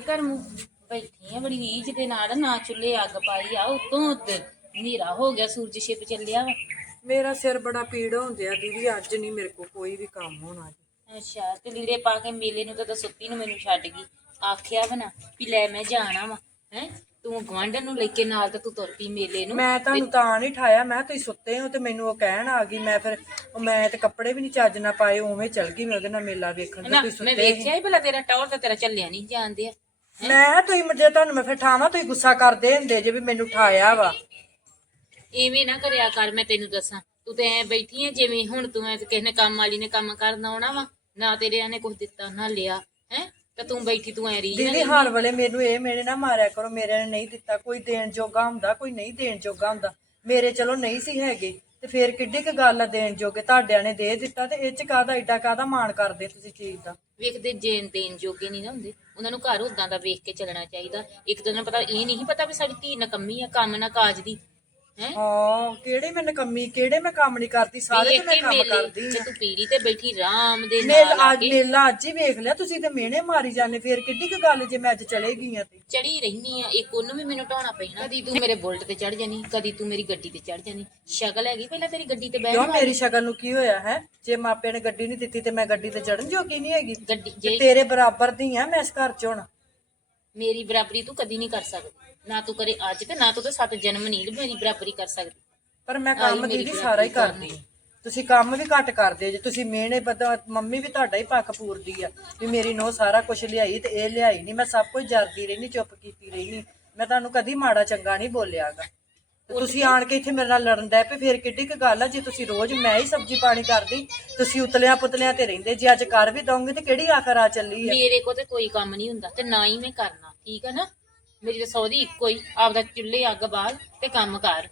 ਨਹੀਂ ਘਰ ਨੂੰ ਬੈਠੀ ਆ ਬੜੀ ਰੀਝ ਦੇ ਨਾਲ ਨਾ ਚੁੱਲ੍ਹੇ ਅੱਗ ਪਾਈ ਆ ਉਤੋਂ ਹਨੇਰਾ ਹੋ ਗਿਆ ਸੂਰਜ ਛਿਪ ਚੱਲਿਆ ਵਾ। ਮੇਰਾ ਸਿਰ ਬੜਾ ਪੀੜ ਹੁੰਦਿਆ ਦੀਦੀ ਅੱਜ ਨਹੀਂ ਮੇਰੇ ਕੋ ਕੋਈ ਵੀ ਕੰਮ ਹੋਣਾ ਜੀ। ਅੱਛਾ ਤੇ ਲੀੜੇ ਪਾ ਕੇ ਮੇਲੇ ਨੂੰ ਤਾਂ ਤਾਂ ਸੁੱਤੀ ਨੂੰ ਮੈਨੂੰ ਛੱਡ ਗਈ। ਆਖਿਆ ਵਾ ਨਾ ਵੀ ਲੈ ਮੈਂ ਜਾਣਾ ਵਾ ਹੈ? ਤੂੰ ਗਵਾਂਢਣ ਨੂੰ ਲੈ ਕੇ ਨਾਲ ਤੇ ਤੂੰ ਤੁਰ ਪਈ ਮੇਲੇ ਨੂੰ। ਮੈਂ ਤੁਹਾਨੂੰ ਤਾਂ ਨਹੀਂ ਠਾਇਆ ਮੈਂ ਤੁਸੀਂ ਸੁੱਤੇ ਹੋ ਤੇ ਮੈਨੂੰ ਉਹ ਕਹਿਣ ਆ ਗਈ ਮੈਂ ਫਿਰ ਉਹ ਮੈਂ ਤੇ ਕੱਪੜੇ ਵੀ ਨਹੀਂ ਚੱਜ ਨਾਲ ਪਾਏ ਉਵੇਂ ਚਲ ਗਈ ਮੈਂ ਉਹਦੇ ਨਾਲ ਮੇਲਾ ਵੇਖਣ ਤੇ ਨਾ ਤੁਸੀਂ ਮੈਂ ਸੁੱਤੇ ਵੇਖਿਆ ਹੀ ਭਲਾ ਤੇਰਾ ਟੌਰ ਤਾਂ ਤੇਰਾ ਚੱਲਿਆ ਨਹੀਂ ਜਾਂਦੇ ਆ। ਮੈਂ ਤੁਸੀਂ ਮੁੰਡੇ ਤੁਹਾਨੂੰ ਮੈਂ ਫਿਰ ਠਾਵਾਂ ਤੁਸੀਂ ਗੁੱਸਾ ਕਰਦੇ ਹੁੰਦੇ ਜੇ ਵੀ ਮੈਨੂੰ ਠਾਇਆ ਵਾ। ਐਵੇਂ ਨਾ ਕਰਿਆ ਕਰ ਮੈਂ ਤੈਨੂੰ ਦੱਸਾਂ। ਤੂੰ ਤੇ ਐ ਬੈਠੀ ਐ ਜਿਵੇਂ ਹੁਣ ਤੂੰ ਐ ਕਿਸੇ ਨੇ ਕੰਮ ਵਾਲੀ ਨੇ ਕੰਮ ਕਰਨ ਆਉਣਾ ਵਾ ਨਾ ਤੇਰੇ ਨੇ ਕੁਝ ਦਿੱਤਾ ਨਾ ਲਿਆ ਹੈ? ਤੇ ਤੂੰ ਬੈਠੀ ਤੂੰ ਐ ਰੀ ਦੀਦੀ ਹਾਲ ਵਾਲੇ ਮੈਨੂੰ ਇਹ ਮੇਰੇ ਨਾ ਮਾਰਿਆ ਕਰੋ ਮੇਰੇ ਨੇ ਨਹੀਂ ਦਿੱਤਾ ਕੋਈ ਦੇਣ ਜੋਗਾ ਹੁੰਦਾ ਕੋਈ ਨਹੀਂ ਦੇਣ ਜੋਗਾ ਹੁੰਦਾ। ਮੇਰੇ ਚਲੋ ਨਹੀਂ ਸੀ ਹੈਗੇ। ਤੇ ਫੇਰ ਕਿੱਡੀ ਕੁ ਗੱਲ ਆ ਦੇਣ ਜੋਗੇ, ਤੁਹਾਡਿਆਂ ਨੇ ਦੇ ਦਿੱਤਾ ਤੇ ਇਹ ਚ ਕਾਹਦਾ, ਏਡਾ ਕਾਹਦਾ ਮਾਣ ਕਰਦੇ ਤੁਸੀਂ ਚੀਜ਼ ਦਾ? ਵੇਖਦੇ ਜੇਨ ਦੇਣ ਜੋਗੇ ਨਹੀਂ ਨਾ ਹੁੰਦੇ। ਉਹਨਾਂ ਨੂੰ ਘਰ ਉਦਾਂ ਦਾ ਵੇਖ ਕੇ ਚੱਲਣਾ ਚਾਹੀਦਾ। ਇੱਕ ਦਿਨ ਪਤਾ, ਇਹ ਨਹੀਂ ਪਤਾ ਵੀ ਸਾਡੀ ਧੀ ਨਕੰਮੀ ਆ, ਕੰਮ ਨਾ ਕਾਜ ਦੀ। ਹੈ? ਕਿਹੜੇ ਮੈਂ ਨਕੰਮੀ ਕਿਹੜੇ ਮੈਂ ਕੰਮ ਨਹੀਂ ਕਰਦੀ ਸਾਰੇ ਤੇ ਮੈਂ ਕੰਮ ਮੇਲੇ ਕਰਦੀ ਤੇ ਤੂੰ ਪੀੜੀ ਤੇ ਬੈਠੀ ਰਾਮ ਦੇ ਮੇਲ ਨਾਲ ਆ ਅੱਜ ਮੇਲਾ ਅੱਜ ਹੀ ਵੇਖ ਲਿਆ ਤੁਸੀਂ ਤੇ ਮਿਹਣੇ ਮਾਰੀ ਜਾਂਦੇ ਫੇਰ ਕਿੱਡੀ ਕੁ ਗੱਲ ਜੇ ਮੈਂ ਅੱਜ ਚਲੇ ਗਈ ਆ ਤੇ। ਚੜੀ ਰਹਿਨੀ ਆ ਇੱਕ ਉਹਨੂੰ ਵੀ ਮੈਨੂੰ ਢਾਉਣਾ ਪੈਣਾ। ਕਦੀ ਤੂੰ ਮੇਰੇ ਬੁਲਟ ਤੇ ਚੜ ਜਾਨੀ ਕਦੀ ਤੂੰ ਮੇਰੀ ਗੱਡੀ ਤੇ ਚੜ ਜਾਨੀ। ਸ਼ਕਲ ਹੈਗੀ ਪਹਿਲਾਂ ਤੇਰੀ ਗੱਡੀ ਤੇ ਬਹਿ ਕਿਉਂ ਮੇਰੀ ਸ਼ਕਲ ਨੂੰ ਕੀ ਹੋਇਆ ਹੈ? ਜੇ ਮਾਪਿਆਂ ਨੇ ਗੱਡੀ ਨਹੀਂ ਦਿੱਤੀ ਤੇ ਮੈਂ ਗੱਡੀ ਤੇ ਚੜਨ ਜੋਗੀ ਨਹੀਂ ਹੈਗੀ। ਗੱਡੀ ਤੇ ਜੇ ਤੇਰੇ ਬਰਾਬਰ ਦੀ ਆ ਮੈਂ ਇਸ ਘਰ ਚ ਹੁਣ। ਮੇਰੀ ਬਰਾਬਰੀ ਤੂੰ ਕਦੀ ਨਹੀਂ ਕਰ ਸਕਦੀ। ਨਾ ਤੂੰ ਕਰੇ ਅੱਜ ਤੇ ਨਾ ਤੂੰ ਤੇ ਸੱਤ ਜਨਮ ਨਹੀਂ ਮੇਰੀ ਬਰਾਬਰੀ ਕਰ ਸਕਦੀ। ਪਰ ਮੈਂ ਕੰਮ ਦੀਦੀ ਸਾਰਾ ਹੀ ਕਰਦੀ। ਹਾਂ। ਤੁਸੀਂ ਕੰਮ ਵੀ ਘੱਟ ਕਰਦੇ ਜੇ ਤੁਸੀਂ ਮਿਹਣੇ ਬਦਾ ਮੰਮੀ ਵੀ ਤੁਹਾਡਾ ਹੀ ਪੱਖ ਪੂਰਦੀ ਆ ਵੀ ਮੇਰੀ ਨੋ ਸਾਰਾ ਕੁਝ ਲਿਆਈ ਤੇ ਇਹ ਲਿਆਈ ਨਹੀਂ ਮੈਂ ਸਭ ਕੁਝ ਜਰਦੀ ਰਹਿਣੀ ਚੁੱਪ ਕੀਤੀ ਰਹਿਣੀ ਮੈਂ ਤੁਹਾਨੂੰ ਕਦੀ ਮਾੜਾ ਚੰਗਾ ਨਹੀਂ ਬੋਲਿਆਗਾ। ਤੁਸੀਂ ਆਣ ਕੇ ਇੱਥੇ ਮੇਰੇ ਨਾਲ ਲੜਨ ਦਾ ਪਏ ਫੇਰ ਕਿੱਡੀ ਕੁ ਗੱਲ ਆ ਜੇ ਤੁਸੀਂ ਰੋਜ਼ ਮੈਂ ਹੀ ਸਬਜ਼ੀ ਪਾਣੀ ਕਰਦੀ ਤੁਸੀਂ ਉਤਲਿਆਂ ਪੁਤਲਿਆਂ ਤੇ ਰਹਿੰਦੇ ਜੇ ਅੱਜ ਕਰ ਵੀ ਦਊਂਗੇ ਤੇ ਕਿਹੜੀ ਆਖਰ ਆ ਚੱਲੀ ਆ? ਮੇਰੇ ਕੋ ਤੇ ਕੋਈ ਕੰਮ ਨਹੀਂ ਹੁੰਦਾ ਤੇ ਨਾ ਹੀ ਮੈਂ ਕਰਨਾ ਠੀਕ ਹੈ ਨਾ? ਮੇਰੀ ਤੇ ਸੌਦੀ ਇੱਕੋ ਹੀ ਆਪਦਾ ਚੁੱਲ੍ਹੇ ਅੱਗ ਬਾਲ ਤੇ ਕੰਮ ਕਰ।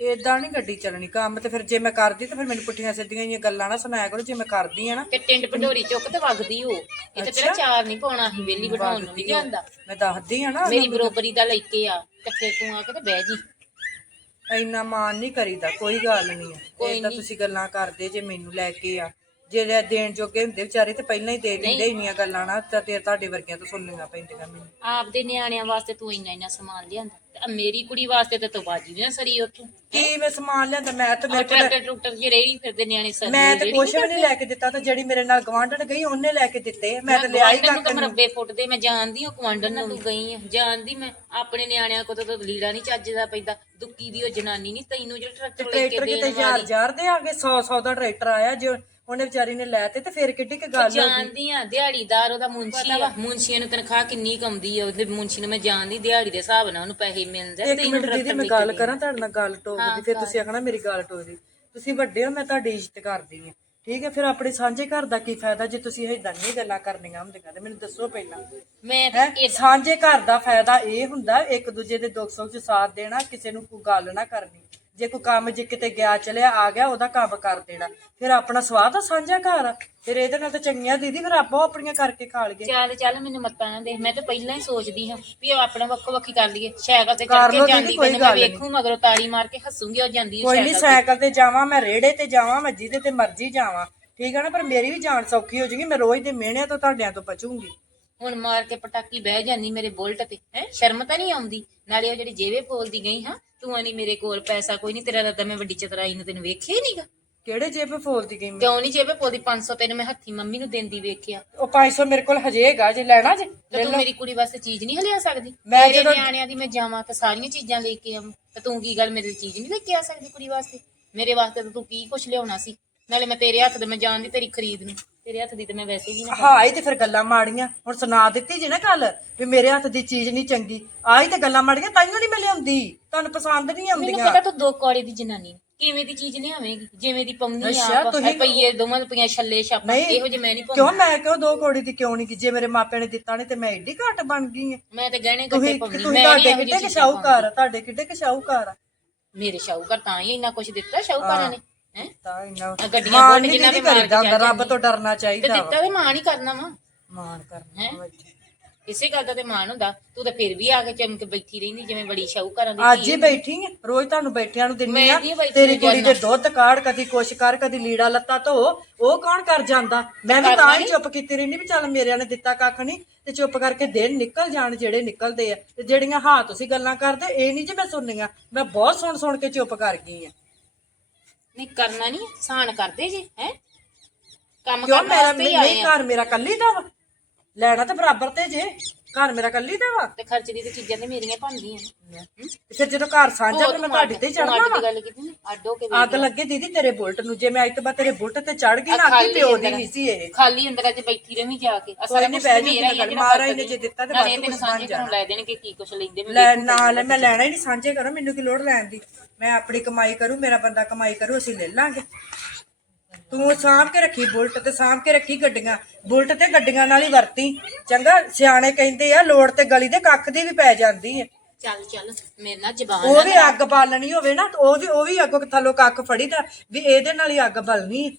ਏਦਾਂ ਨਹੀਂ ਗੱਡੀ ਚੱਲਣੀ ਕੰਮ ਤੇ ਫਿਰ ਜੇ ਮੈਂ ਕਰਦੀ ਤੇ ਫਿਰ ਮੈਨੂੰ ਪੁੱਠੀਆਂ ਸਿੱਧੀਆਂ ਜਿਹੀਆਂ ਗੱਲਾਂ ਨਾ ਸੁਣਾਇਆ ਕਰੋ ਜੇ ਮੈਂ ਕਰਦੀ ਆ ਨਾ। ਤੇ ਟਿੰਡ ਭੰਡੋਰੀ ਚੁੱਕ ਤੇ ਵਗਦੀ ਹੋ ਇਹ ਤੇ ਤੇਰਾ ਚਾਰ ਨਹੀਂ ਪਾਉਣਾ ਸੀ ਵੇਲੀ ਬਿਠਾਉਣ ਨੂੰ ਨਹੀਂ ਜਾਂਦਾ ਮੈਂ ਦੱਸਦੀ ਆ ਨਾ ਮੇਰੀ ਬਰੋਬਰੀ ਦਾ ਲੈ ਕੇ ਆ ਤੇ ਫਿਰ ਤੂੰ ਆ ਕੇ ਤੇ ਬਹਿ ਜੀ। ਇੰਨਾ ਮਾਨ ਨਹੀਂ ਕਰੀਦਾ ਕੋਈ ਗੱਲ ਨਹੀਂ ਹੈ। ਇਹ ਤਾਂ ਤੁਸੀਂ ਗੱਲਾਂ ਕਰਦੇ ਜੇ ਮੈਨੂੰ ਲੈ ਕੇ ਆ। ਜਿਹੜੇ ਦੇਣ ਜੋਗੇ ਹੁੰਦੇ ਵਿਚਾਰੇ ਤੇ ਪਹਿਲਾਂ ਹੀ ਦੇ ਦਿੰਦੇ ਇੰਨੀਆਂ ਗੱਲਾਂ ਨਾ ਤਾਂ ਤੇ ਤੁਹਾਡੇ ਵਰਗੀਆਂ ਤੋਂ ਸੁਣਨੀਆਂ ਪੈਂਦੀਆਂ ਮੈਨੂੰ ਆਪਦੇ ਨਿਆਣਿਆਂ ਵਾਸਤੇ ਤੂੰ ਇੰਨਾ ਇੰਨਾ ਸਮਾਨ ਲਿਆਂਦਾ ਤੇ ਆਹ ਮੇਰੀ ਕੁੜੀ ਵਾਸਤੇ ਤੇ ਤੂੰ ਬਾਜੀ ਵੀ ਨਾ ਸਰੀ ਉੱਥੋਂ। ਕੀ ਮੈਂ ਸਮਾਨ ਲਿਆਂਦਾ? ਮੈਂ ਤਾਂ ਮੇਰੇ ਕੋਲ ਟਰੈਕਟਰ ਟਰੂਕਟਰ ਜੇ ਰਹੀ ਫਿਰਦੇ ਨਿਆਣੇ ਸਰ ਮੈਂ ਤਾਂ ਕੁਛ ਵੀ ਨਹੀਂ ਲੈ ਕੇ ਦਿੱਤਾ ਤਾਂ ਜਿਹੜੀ ਮੇਰੇ ਨਾਲ ਗਵਾਂਢਣ ਗਈ ਉਹਨੇ ਲੈ ਕੇ ਦਿੱਤੇ। ਮੈਂ ਤਾਂ ਲਿਆ ਹੀ ਨੂੰ ਤਾਂ ਮਰੱਬੇ ਫੁੱਟਦੇ ਮੈਂ ਜਾਣਦੀ ਹਾਂ ਕੁਆਂਡਨ ਨਾਲ ਤੂੰ ਗਈ ਆ। ਜਾਣਦੀ ਮੈਂ ਆਪਣੇ ਨਿਆਣਿਆਂ ਕੋਲ ਤਾਂ ਲੀੜਾ ਨਹੀਂ ਚੱਜਦਾ ਪੈਂਦਾ ਦੁੱਕੀ ਦੀ ਉਹ ਜਨਾਨੀ ਨਹੀਂ ਤੈਨੂੰ ਜਿਹੜਾ ਟਰੈਕਟਰ ਲੈ ਕੇ ਟਰੈਕਟਰ ਕਿਤੇ ਹਜ਼ਾਰ ਹਜ਼ਾਰ ਦੇ ਆਗੇ 100 100 ਦਾ ਟਰੈਕਟਰ ਆਇਆ ਜੋ ਉਹਨੇ ਵਿਚਾਰੀ ਨੇ ਲੈ ਤੇ ਤੇ ਫਿਰ ਕਿੱਡੀ ਕੁ ਗੱਲ ਹੋ ਗਈ। ਜਾਣਦੀ ਆ ਦਿਹਾੜੀਦਾਰ ਉਹਦਾ ਮੁੰਸ਼ੀ ਆ। ਮੁੰਸ਼ੀਆਂ ਨੂੰ ਤਨਖਾਹ ਕਿੰਨੀ ਕਮਦੀ ਆ ਉਹਦੇ ਮੁੰਸ਼ੀ ਨੂੰ ਮੈਂ ਜਾਣਦੀ ਦਿਹਾੜੀ ਦੇ ਹਿਸਾਬ ਨਾਲ ਉਹਨੂੰ ਪੈਸੇ ਮਿਲਦੇ ਇੱਕ ਮਿੰਟ ਦੀਦੀ ਮੈਂ ਗੱਲ ਕਰਾਂ ਤੁਹਾਡੇ ਨਾਲ ਗੱਲ ਟੋਕਦੀ ਫਿਰ ਤੁਸੀਂ ਆਖਣਾ ਮੇਰੀ ਗੱਲ ਟੋਕਦੀ ਤੁਸੀਂ ਵੱਡੇ ਹੋ ਮੈਂ ਤੁਹਾਡੀ ਇੱਜ਼ਤ ਕਰਦੀ ਹਾਂ ਠੀਕ ਹੈ ਫਿਰ ਆਪਣੇ ਸਾਂਝੇ ਘਰ ਦਾ ਕੀ ਫਾਇਦਾ ਜੇ ਤੁਸੀਂ ਏਦਾਂ ਨਹੀਂ ਗੱਲਾਂ ਕਰਨੀਆਂ ਹੁੰਦੀਆਂ ਤੇ ਮੈਨੂੰ ਦੱਸੋ ਪਹਿਲਾਂ। ਮੈਂ ਹੈ? ਸਾਂਝੇ ਘਰ ਦਾ ਫਾਇਦਾ ਇਹ ਹੁੰਦਾ ਇੱਕ ਦੂਜੇ ਦੇ ਦੁੱਖ ਸੁੱਖ 'ਚ ਸਾਥ ਦੇਣਾ ਕਿਸੇ ਨੂੰ ਕੋਈ ਗੱਲ ਨਾ ਕਰਨੀ। ਜੇ ਕੋਈ ਕੰਮ ਜੇ ਕਿਤੇ ਗਿਆ ਚਲਿਆ ਆ ਗਿਆ ਉਹਦਾ ਕੰਮ ਕਰ ਦੇਣਾ। ਫਿਰ ਆਪਣਾ ਸਵਾਦ ਆ ਸਾਂਝਾ ਘਰ ਆ। ਫਿਰ ਇਹਦੇ ਨਾਲ ਤਾਂ ਚੰਗੀਆਂ ਦੀਦੀ ਫਿਰ ਆਪੋ ਆਪਣੀਆਂ ਕਰਕੇ ਖਾ ਲਈਏ। ਚੱਲ ਚੱਲ ਮੈਨੂੰ ਮੱਤਾਂ ਨਾ ਦੇ ਮੈਂ ਤਾਂ ਪਹਿਲਾਂ ਹੀ ਸੋਚਦੀ ਹਾਂ ਵੀ ਉਹ ਆਪਣਾ ਵੱਖੋ ਵੱਖੀ ਕਰ ਲਈਏ। ਸਾਈਕਲ ਤੇ ਕਰ ਲਓ ਕੇ ਦੀਦੀ, ਜਾਂਦੀ ਕੋਈ ਮੈਨੂੰ ਮੈਂ ਗੱਲ ਨੀ। ਵੇਖੂ ਮਗਰੋਂ ਤਾੜੀ ਮਾਰ ਕੇ ਹੱਸੂਗੀ ਉਹ ਜਾਂਦੀ ਕੋਈ ਨਹੀਂ ਸਾਈਕਲ ਤੇ। ਜਾਵਾਂ ਮੈਂ ਰੇੜੇ ਤੇ ਜਾਵਾਂ ਮੈਂ ਜਿਹਦੇ ਤੇ ਮਰਜ਼ੀ ਜਾਵਾਂ। ਠੀਕ ਹੈ ਨਾ ਪਰ ਮੇਰੀ ਵੀ ਜਾਨ ਸੌਖੀ ਹੋ ਜਾਏਗੀ ਮੈਂ ਰੋਜ਼ ਦੇ ਮਿਹਣਿਆਂ ਤੋਂ ਤੁਹਾਡਿਆਂ ਤੋਂ ਬਚੂੰਗੀ। ਹੁਣ ਮਾਰ ਕੇ ਪਟਾਕੀ ਬਹਿ ਜਾਂਦੀ ਮੇਰੇ ਬੁਲਟ ਤੇ ਹੈ? ਸ਼ਰਮ ਤਾਂ ਨਹੀਂ ਆਉਂਦੀ? ਨਾਲੇ ਉਹ ਜਿਹੜੀ ਜੇਵੇ ਬੋਲਦੀ ਗਈ ਹਾਂ? ਤੂੰ ਆਨੀ ਮੇਰੇ ਕੋਲ ਪੈਸਾ ਕੋਈ ਨਹੀਂ ਤੇਰਾ ਰੱਦਾ ਮੈਂ ਵੱਡੀ ਚਤਰਾਈ ਨੂੰ ਤੈਨੂੰ ਵੇਖਿਆ ਹੀ ਨਹੀਂਗਾ। ਕਿਹੜੇ ਜੇਬ ਫੋਲਦੀ ਗਈ ਮੈਂ? ਕਿਉਂ ਨਹੀਂ ਜੇਵੇ ਬੋਲਦੀ? 500 ਤੈਨੂੰ ਮੈਂ ਹੱਥੀ ਮੰਮੀ ਨੂੰ ਦਿੰਦੀ ਵੇਖਿਆ। ਉਹ 500 ਮੇਰੇ ਕੋਲ ਹਜੇ ਹੈਗਾ ਜੇ ਲੈਣਾ ਜੇ ਤੇ ਤੂੰ ਮੇਰੀ ਕੁੜੀ ਵਾਸਤੇ ਚੀਜ਼ ਨਹੀਂ ਹਲਿਆ ਸਕਦੀ? ਮੈਂ ਜਦੋਂ- ਨਿਆਣਿਆਂ ਦੀ ਮੈਂ ਜਾਵਾਂ ਤਾਂ ਸਾਰੀਆਂ ਚੀਜ਼ਾਂ ਲੈ ਕੇ ਆਵਾਂ। ਤੇ ਤੂੰ ਕੀ ਗੱਲ ਮੇਰੇ ਲਈ ਚੀਜ਼ ਨਹੀਂ ਲੈ ਕੇ ਆ ਸਕਦੀ ਕੁੜੀ ਵਾਸਤੇ? ਮੇਰੇ ਵਾਸਤੇ ਤਾਂ ਤੂੰ ਕੀ ਕੁਛ ਲਿਆਉਣਾ ਸੀ? ਨਾਲੇ ਮੈਂ ਤੇਰੇ ਹੱਥ ਦੇ ਮੈਂ ਜਾਣਦੀ ਤੇਰੀ ਖਰੀਦ ਨੂੰ। ਤੇਰੇ ਹੱਥ ਦੀ ਤੇ ਮੈਂ ਵੈਸੇ ਵੀ ਨਾ ਹਾਂ ਇਹ ਤੇ ਫਿਰ ਗੱਲਾਂ ਮਾੜੀਆਂ। ਹੁਣ ਸੁਣਾ ਦਿੱਤੀ ਜੀ ਨਾ ਕੱਲ ਵੀ ਮੇਰੇ ਹੱਥ ਦੀ ਚੀਜ਼ ਨਹੀਂ ਚੰਗੀ। ਆਹੀ ਤੇ ਗੱਲਾਂ ਮਾੜੀਆਂ ਤਾਈਓ ਨਹੀਂ ਮੈਂ ਲਿਆਉਂਦੀ। ਤੁਹਾਨੂੰ ਪਸੰਦ ਨਹੀਂ ਮੈਨੂੰ ਆਉਂਦੀਆਂ ਪਤਾ ਤੂੰ ਦੋ ਕੌੜੇ ਦੀ ਜਨਾਨੀ ਆਂ। ਕਿਵੇਂ ਦੀ ਚੀਜ਼ ਲਿਆਵੇਂਗੀ? ਜਿਵੇਂ ਦੀ ਅੱਛਾ, ਆ ਤੁਸੀਂ- ਪਈਏ ਦੋਵਾਂ ਦੇ ਪਈਆਂ ਛੱਲੇ ਛਾਪਾਂ ਨਹੀਂ। ਇਹੋ ਜਿਹੇ ਮੈਂ ਨਹੀਂ ਪਾਉਂਦੀ। ਕਿਉਂ ਮੈਂ ਕਿਉਂ ਦੋ ਕੋੜੀ ਦੀ ਕਿਉਂ ਨਹੀਂ ਜੇ ਮੇਰੇ ਮਾਪਿਆਂ ਨੇ ਦਿੱਤਾ ਨਹੀਂ ਤੇ ਮੈਂ ਏਡੀ ਘੱਟ ਬਣ ਗਈ ਆ। ਮੈਂ ਤੇ ਗਹਿਣੇ ਗੱਟੇ ਤੁਸੀਂ ਪਾਉਂਦੀ। ਤੁਸੀਂ ਮੈਂ ਤੁਹਾਡੇ ਨਹੀਂ ਕਿੱਡੇ ਕਿ ਸ਼ਾਹੂਕਾਰ ਆ ਤੁਹਾਡੇ ਕਿੱਡੇ ਕਿ ਸ਼ਾਹੂਕਾਰ ਆ? ਮੇਰੇ ਸ਼ਾਹੂਕਾਰ ਤਾਂ ਹੀ ਇੰਨਾ ਕੁਝ ਦਿੱਤਾ ਸ਼ਾਹੂਕਾਰਾਂ ਨੇ। ਹੈ? ਤਾਂ ਇੰਨਾ ਆ ਗੱਡੀਆਂ ਮਾਣ ਬੋਟ ਨਹੀਂ ਜਿੰਨਾ ਦੀਦੀ ਵੀ ਮਾਰ ਕਰੀਦਾ ਹੁੰਦਾ ਕੇ ਰੱਬ ਤੋਂ ਡਰਨਾ ਤੇ ਚਾਹੀਦਾ ਵਾ। ਦਿੱਤਾ ਤੇ ਮਾਂ ਨਹੀਂ ਕਰਨਾ ਵਾ। ਮਾਣ ਕਰਨਾ ਵਾ। ਇਸੇ ਗੱਲ ਦਾ ਤੇ ਮਾਣ ਹੁੰਦਾ। ਤੂੰ ਤਾਂ ਫਿਰ ਵੀ ਆ ਕੇ ਚਮਕ ਬੈਠੀ ਰਹਿੰਦੀ ਜਿਵੇਂ ਬੜੀ ਸ਼ਾਹੂਕਾਰਾਂ ਦੀ ਅੱਜ ਹੀ ਬੈਠੀ ਆ। ਰੋਜ਼ ਤੁਹਾਨੂੰ ਬੈਠਿਆਂ ਨੂੰ ਦਿੰਨੀ ਮੈਂ ਆ ਨਹੀਂ ਬੈਠੀ ਤੇਰੀ ਕੁੜੀ ਦੇ ਰੋਜ਼ਾਨਾ। ਦੁੱਧ ਕਾੜ ਕਦੀ ਕੁਛ ਕਰ ਕਦੀ ਲੀੜਾ ਲੱਤਾ ਧੋ। ਉਹ ਕੌਣ ਕਰ ਜਾਂਦਾ? ਮੈਂ ਵੀ ਤਾਂ ਹੀ ਚੁੱਪ ਕੀਤੀ ਰਹਿੰਦੀ ਵੀ ਚੱਲ ਮੇਰਿਆਂ ਨੇ ਦਿੱਤਾ ਕੱਖ ਨਹੀਂ ਤੇ ਚੁੱਪ ਕਰਕੇ ਦਿਨ ਨਿਕਲ ਜਾਣ ਜਿਹੜੇ ਨਿਕਲਦੇ ਆ। ਤੇ ਜਿਹੜੀਆਂ ਹਾਂ ਤੁਸੀਂ ਗੱਲਾਂ ਕਰਦੇ ਇਹ ਨਹੀਂ ਜੇ ਮੈਂ ਸੁਣਨੀਆਂ। ਮੈਂ ਬਹੁਤ ਸੁਣ ਸੁਣ ਕੇ ਚੁੱਪ ਕਰ ਗਈ ਆ। ਨਹੀਂ ਕਰਨਾ ਨਹੀਂ ਸਾਨ ਕਰਦੇ ਜੀ ਹੈ? ਕੰਮ ਕਿਉਂ ਕਰਨ ਮੇਰਾ ਵਾਸਤੇ ਹੀ ਆਏ ਆ। ਘਰ ਮੇਰਾ ਕੱਲੀ ਦਾ ਵਾ। ਲੈਣਾ ਤਾਂ ਬਰਾਬਰ ਤੇ ਜੇ। ਘਰ ਮੇਰਾ ਕੱਲੀ ਦਾ ਵਾ? ਤੇ ਖਰਚ ਦੀ ਤੇ ਚੀਜ਼ਾਂ ਤੇ ਮੇਰੀਆਂ ਬਣਦੀਆਂ ਨੇ ਤੇ ਫਿਰ ਜਦੋਂ ਘਰ ਸਾਂਝਾ ਫਿਰ ਮੈਂ ਤੁਹਾਡੇ ਤੇ ਚੜਨਾ ਦੀ ਵਾ? ਗੱਲ ਕੀਤੀ ਨਾ? ਅੱਡੋ ਕੇ ਅੱਗ ਲੱਗੇ ਦੀਦੀ ਤੇਰੇ ਬੁਲਟ ਨੂੰ ਜੇ ਮੈਂ ਅੱਜ ਤੋਂ ਬਾਅਦ ਤੇਰੇ ਬੁਲਟ ਤੇ ਚੜ ਗਈ ਨਾ ਖਾਲੀ ਪਿਓ ਦੀ ਨਹੀਂ ਸੀ ਇਹ। ਖਾਲੀ ਅੰਦਰ ਅੱਜ ਬੈਠੀ ਰਹੀ ਜਾ ਕੇ। ਨੀ ਕੁਛ ਬਹਿ ਮੇਰਾ ਹੀ ਨੇ ਵਰਤਦੀ। ਜੇ ਦਿੱਤਾ ਤੇ ਵਾਧੂ ਤੈਨੂੰ ਸਾਂਝੇ ਲੈ ਦੇਣਗੇ ਕੀ ਕੁਛ ਲੈਂਦੇ ਮੈਂ ਲੈ ਨਾਲ ਮੈਂ ਲੈਣਾ ਹੀ ਨਹੀਂ ਸਾਂਝੇ ਕਰੋ ਮੈਨੂੰ ਕੀ ਲੋੜ ਲੈਣ ਦੀ। ਮੈਂ ਆਪਣੀ ਕਮਾਈ ਕਰੂ ਮੇਰਾ ਬੰਦਾ ਕਮਾਈ ਕਰੂ ਅਸੀਂ ਲੈ ਲਾਂਗੇ। ਤੂੰ ਸਾਂਭ ਕੇ ਰੱਖੀ ਬੁਲਟ ਤੇ ਸਾਂਭ ਕੇ ਰੱਖੀ ਗੱਡੀਆਂ। ਬੁਲਟ ਤੇ ਗੱਡੀਆਂ ਨਾਲ ਹੀ ਵਰਤੀ। ਚੰਗਾ ਸਿਆਣੇ ਕਹਿੰਦੇ ਆ ਲੋੜ ਤੇ ਗਲੀ ਦੇ ਕੱਖ ਦੀ ਵੀ ਪੈ ਜਾਂਦੀ ਹੈ ਚੱਲ ਚੱਲ ਮੇਰੇ ਨਾਲ ਜ਼ਬਾਨ ਉਹ ਵੀ ਅੱਗ ਬਾਲਣੀ ਹੋਵੇ ਨਾ ਉਹ ਵੀ ਉਹ ਵੀ ਅੱਗੋਂ ਥੱਲੋਂ ਕੱਖ ਫੜੀਦਾ ਵੀ ਇਹਦੇ ਨਾਲ ਹੀ ਅੱਗ ਬਲਣੀ ਹੈ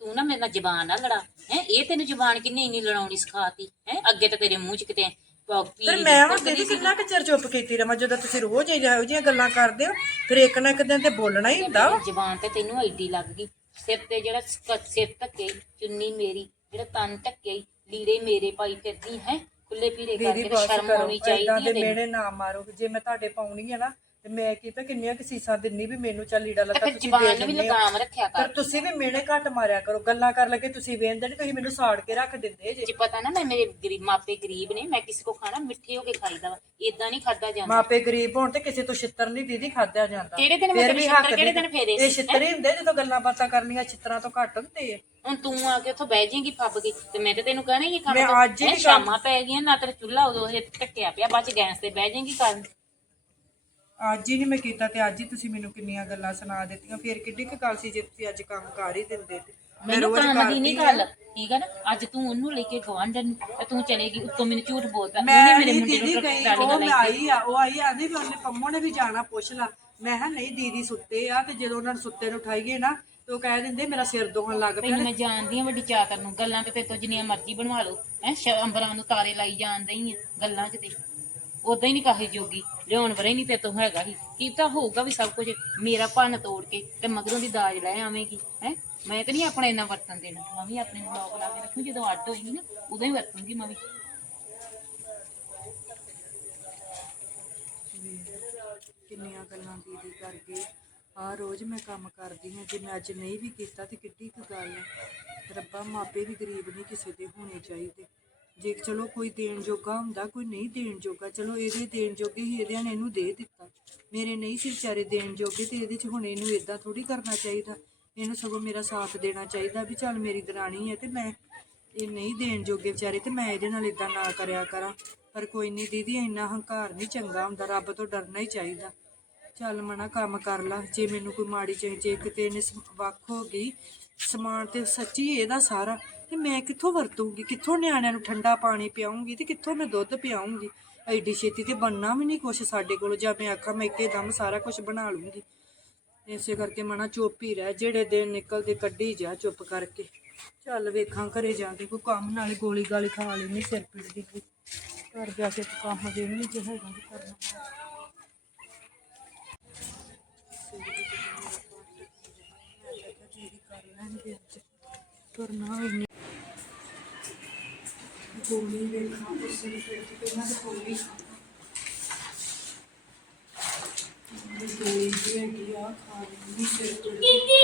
ਤੂੰ ਨਾ ਮੇਰੇ ਨਾਲ ਜ਼ਬਾਨ ਨਾ ਲੜਾ। ਹੈ ਇਹ ਤੈਨੂੰ ਜ਼ਬਾਨ ਕਿੰਨੇ ਇੰਨੀ ਲੜਾਉਣੀ ਸਿਖਾਤੀ। ਹੈ ਅੱਗੇ ਤਾਂ ਤੇਰੇ ਮੂੰਹ 'ਚ ਕਿਤੇ ਪ- ਫਿਰ ਪੀਲੀ ਮੈਂ ਹੁਣ ਦੀਦੀ। ਕਿੰਨਾ ਕੁ ਚਿਰ ਚੁੱਪ ਕੀਤੀ ਰਵਾਂ ਜਦੋਂ ਤੁਸੀਂ ਰੋਜ਼ ਇਹੋ ਜਿਹੀਆਂ ਗੱਲਾਂ ਕਰਦੇ ਹੋ ਫਿਰ ਇੱਕ ਨਾ ਇੱਕ ਦਿਨ ਤੇ ਬੋਲਣਾ ਹੀ ਹੁੰਦਾ ਵਾ। ਜ਼ਬਾਨ ਤੇ ਤੈਨੂੰ ਐਡੀ ਲੱਗ ਗਈ। ਸਿਰ ਤੇ ਜਿਹੜਾ ਸਿਰ ਢੱਕੇ ਚੁੰਨੀ ਮੇਰੀ ਜਿਹੜਾ ਤਨ ਢੱਕੇ ਲੀੜੇ ਮੇਰੇ ਪਾਈ ਫਿਰਦੀ ਹੈ ਖੁੱਲੇ ਪੀਰੇ ਦੀਦੀ ਕਰਕੇ ਬਸ ਸ਼ਰਮ ਕਰੋ ਆਉਣੀ ਏਦਾਂ ਚਾਹੀਦੀ ਦੇ ਹੈ ਤੈਨੂੰ। ਮੇਰੇ ਨਾ ਮਾਰੋ ਜੇ ਮੈਂ ਤੁਹਾਡੇ ਪਾਉਣੀ ਹੈ ਨਾ ਤੇ ਮੈਂ ਕੀਤਾ ਕਿੰਨੀਆਂ ਕਿ ਸੀਸਾਂ ਦਿੰਨੀ ਵੀ ਮੈਨੂੰ ਚੱਲ ਲੀੜਾ ਲੱਗਾ ਫਿਰ ਤੁਸੀਂ ਜ਼ਬਾਨ ਦੇ ਨੂੰ ਵੀ ਦਿੰਦੇ ਹੋ। ਲਗਾਮ ਰੱਖਿਆ ਪਰ ਕਰ। ਤੁਸੀਂ ਵੀ ਮੇਨੇ ਘੱਟ ਮਾਰਿਆ ਕਰੋ ਗੱਲਾਂ ਕਰ ਲੱਗੇ ਤੁਸੀਂ ਵੇਂਦੇ ਨਹੀਂ ਤੁਸੀਂ ਮੈਨੂੰ ਸਾੜ ਕੇ ਰੱਖ ਦਿੰਦੇ ਜੇ। ਜੇ ਪਤਾ ਨਾ ਮੈਂ ਮੇਰੇ ਗਰੀਬ ਮਾਪੇ ਗਰੀਬ ਨੇ ਮੈਂ ਕਿਸੇ ਕੋ ਖਾਣਾ ਮਿੱਠੇ ਹੋ ਕੇ ਖਾਈਦਾ ਵਾ ਇਦਾਂ ਨਹੀਂ ਖਾਦਾ ਜਾਂਦਾ। ਮਾਪੇ ਗਰੀਬ ਹੋਣ ਤੇ ਕਿਸੇ ਤੋਂ ਛਿੱਤਰ ਨਹੀਂ ਦੀਦੀ ਖਾਦਿਆ ਜਾਂਦਾ। ਕਿਹੜੇ ਦਿਨ ਮੈਂ ਫਿਰ ਤੈਨੂੰ ਵੀ ਛਿੱਤਰ ਹੱਕ ਕਿਹੜੇ ਦੇ- ਦਿਨ ਫੇਰੇ? ਇਹ ਛਿੱਤਰ ਹੀ ਹੁੰਦੇ ਜਦੋਂ ਗੱਲਾਂ ਬਾਤਾਂ ਕਰਨੀਆਂ ਛਿੱਤਰਾਂ ਤੋਂ ਘੱਟ ਹੁੰਦੇ ਆ। ਹੁਣ ਤੂੰ ਆ ਕੇ ਉੱਥੋਂ ਬਹਿ ਜਾਏਂਗੀ ਫੱਬ ਕੇ ਤੇ ਮੈਂ ਤੇ ਤੈਨੂੰ ਕਹਿਣਾ ਹੀ ਕੰਮ ਮੈਂ ਤੋਂ, ਅੱਜ ਹੀ ਸ਼ਾਮਾਂ ਪੈ ਗਈਆਂ ਨਾ ਤੇਰਾ ਚੁੱਲ੍ਹਾ ਉਦੋਂ ਹਜੇ ਟੱਕਿਆ ਪਿਆ ਬਾਅਦ ਚ ਗੈਸ ਤੇ ਬਹਿ ਜਾਏਂਗੀ ਕਰਨ ਅੱਜ ਹੀ ਨਹੀਂ ਮੈਂ ਕੀਤਾ ਤੇ ਅੱਜ ਹੀ ਤੁਸੀਂ ਮੈਨੂੰ ਕਿੰਨੀਆਂ ਗੱਲਾਂ ਸੁਣਾ ਦਿੱਤੀਆਂ। ਫਿਰ ਕਿੱਡੀ ਕੁ ਗੱਲ ਸੀ ਜੇ ਤੁਸੀਂ ਅੱਜ ਕੰਮ ਕਰ ਹੀ ਦਿੰਦੇ ਤੇ। ਮੈਂ ਮੈਨੂੰ ਰੋਜ਼ ਕੰਮ ਦੀ ਨਹੀਂ ਕਰਦੀ ਗੱਲ ਠੀਕ ਹੈ ਨਾ? ਅੱਜ ਤੂੰ ਉਹਨੂੰ ਲੈ ਕੇ ਗਵਾਂਢਣ ਤੇ ਤੂੰ ਚਲੇਗੀ ਉੱਤੋਂ ਮੈਨੂੰ ਝੂਠ ਬੋਲਦਾ। ਮੈਂ ਉਹਨੇ ਮੇਰੇ ਨਹੀਂ ਮੁੰਡੇ ਦੀਦੀ ਨੂੰ ਗਈ ਉਹ ਮੈਂ ਆਈ ਆ ਉਹ ਆਈ ਆਂਦੀ ਵੀ ਉਹਨੇ ਪੰਮੋ ਨੇ ਵੀ ਜਾਣਾ ਪੁੱਛ ਲਾ। ਮੈਂ ਕਿਹਾ ਨਹੀਂ ਦੀਦੀ ਸੁੱਤੇ ਆ ਤੇ ਜਦੋਂ ਉਹਨਾਂ ਨੂੰ ਸੁੱਤੇ ਨੂੰ ਉਠਾਈਏ ਨਾ ਤੇ ਉਹ ਕਹਿ ਦਿੰਦੇ ਮੇਰਾ ਸਿਰ ਦੁਖਣ ਲੱਗ ਪਿਆ ਤੈਨੂੰ ਮੈਂ ਜਾਣਦੀ ਆ ਵੱਡੀ ਚਾਤਰ ਨੂੰ। ਗੱਲਾਂ ਤੇ ਤੋਂ ਜਿੰਨੀਆਂ ਮਰਜ਼ੀ ਬਣਵਾ ਲਓ ਹੈ? ਅੰਬਰਾਂ ਨੂੰ ਤਾਰੇ ਲਾਈ ਜਾਣਦੇ ਹੀ ਆ ਗੱਲਾਂ 'ਚ ਤੇ ਉਦਾਂ ਹੀ ਨਹੀਂ ਕਾਹੇ ਜੋਗੀ। ਲਿਆਉਣ ਵਰੇ ਨਹੀਂ ਤੇ ਤੋਂ ਹੈਗਾ ਹੀ ਕੀ ਹੋਊਗਾ ਵੀ ਸਭ ਕੁਝ ਮੇਰਾ ਭੰਨ ਤੋੜ ਕੇ ਤੇ ਮਗਰੋਂ ਦੀ ਦਾਜ ਲੈ ਆਵੇਂਗੀ ਹੈ? ਮੈਂ ਤੇ ਨਹੀਂ ਆਪਣਾ ਇੰਨਾ ਵਰਤਨ ਦੇਣਾ। ਮੈਂ ਵੀ ਆਪਣੇ ਨੂੰ ਲੋਕ ਲਾ ਕੇ ਰੱਖੂ, ਜਦੋਂ ਅੱਡ ਹੋਏਗੀ ਨਾ, ਉਦੋਂ ਹੀ ਵਰਤੂੰਗੀ ਮੈਂ ਵੀ। ਕਿੰਨੀਆਂ ਗੱਲਾਂ ਦੀਦੀ ਕਰ ਗਏ ਆ ਰੋਜ਼ ਮੈਂ ਕੰਮ ਕਰਦੀ ਹਾਂ, ਜੇ ਮੈਂ ਅੱਜ ਨਹੀਂ ਵੀ ਕੀਤਾ ਤੇ ਕਿੱਡੀ ਕੁ ਗੱਲ ਹੈ। ਰੱਬਾ, ਮਾਪੇ ਵੀ ਗਰੀਬ ਨਹੀਂ ਕਿਸੇ ਦੇ ਹੋਣੇ ਚਾਹੀਦੇ। ਜੇ ਚਲੋ ਕੋਈ ਦੇਣ ਜੋਗਾ ਹੁੰਦਾ, ਕੋਈ ਨਹੀਂ ਦੇਣ ਜੋਗਾ, ਚਲੋ ਇਹਦੇ ਦੇਣ ਜੋਗੇ ਹੀ ਇਹਦਿਆਂ ਨੇ ਇਹਨੂੰ ਦੇ ਦਿੱਤਾ। ਮੇਰੇ ਨਹੀਂ ਸੀ ਵਿਚਾਰੇ ਦੇਣ ਜੋਗੇ ਤੇ ਇਹਦੇ ਚ ਹੁਣ ਇਹਨੂੰ ਇਦਾਂ ਥੋੜੀ ਕਰਨਾ ਚਾਹੀਦਾ। ਇਹਨੂੰ ਸਗੋਂ ਮੇਰਾ ਸਾਥ ਦੇਣਾ ਚਾਹੀਦਾ ਵੀ ਚੱਲ ਮੇਰੀ ਦਰਾਣੀ ਹੈ ਤੇ ਮੈਂ ਇਹ ਨਹੀਂ ਦੇਣ ਜੋਗੇ ਵਿਚਾਰੇ ਤੇ ਮੈਂ ਇਹਦੇ ਨਾਲ ਇਦਾਂ ਨਾ ਕਰਿਆ ਕਰਾਂ। ਪਰ ਕੋਈ ਨਹੀਂ ਦੀਦੀ, ਇੰਨਾ ਹੰਕਾਰ ਨਹੀਂ ਚੰਗਾ ਹੁੰਦਾ, ਰੱਬ ਤੋਂ ਡਰਨਾ ਹੀ ਚਾਹੀਦਾ। ਚੱਲ ਮਨਾ ਕੰਮ ਕਰ ਲਾ, ਜੇ ਮੈਨੂੰ ਕੋਈ ਮਾੜੀ ਚੰਗੀ ਜੇ ਕਿਤੇ ਇਹਨੇ ਵੱਖ ਹੋ ਗਈ, ਸਮਾਨ ਤੇ ਸੱਚੀ ਇਹਦਾ ਸਾਰਾ, ਤੇ ਮੈਂ ਕਿੱਥੋਂ ਵਰਤੂੰਗੀ? ਕਿੱਥੋਂ ਨਿਆਣਿਆਂ ਨੂੰ ਠੰਡਾ ਪਾਣੀ ਪਿਆਉਂਗੀ ਤੇ ਕਿੱਥੋਂ ਮੈਂ ਦੁੱਧ ਪਿਆਉਂਗੀ? ਐਡੀ ਛੇਤੀ ਤੇ ਬੰਨਾ ਵੀ ਨਹੀਂ ਕੁਛ ਸਾਡੇ ਕੋਲ, ਜਾਂ ਮੈਂ ਆਖਾਂ ਮੈਂ ਇੱਕੇ ਦਮ ਸਾਰਾ ਕੁਝ ਬਣਾ ਲੂੰਗੀ। ਇਸੇ ਕਰਕੇ ਮਨਾ ਚੁੱਪ ਹੀ ਰਹਿ, ਜਿਹੜੇ ਦਿਨ ਨਿਕਲਦੇ ਕੱਢੀ ਜਾ ਚੁੱਪ ਕਰਕੇ। ਚੱਲ ਵੇਖਾਂ ਘਰੇ ਜਾ ਕੇ ਕੋਈ ਕੰਮ, ਨਾਲੇ ਗੋਲੀ ਗਾਲੀ ਖਾ ਲੈਣੀ ਸਿਰ ਪੀੜ ਦੀ ਘਰ ਜਾ ਕੇ ਤਾਂ ਕੰਮ ਦੇ ਨਹੀਂ ਜੇ ਹੈਗਾ ਤੇ ਕਰਨਾ ਕਰਨਾ ਗੋਲੀ ਵੇਖਾਂ ਕਿਸੇ ਨੂੰ ਫਿਰ ਤੇ ਤਾਂ ਗੋਲੀ ਗੋਲੀ ਦੀ ਹੈਗੀ ਆ, ਖਾ ਲੈਣੀ ਸਿਰ ਪੀੜ ਦੀ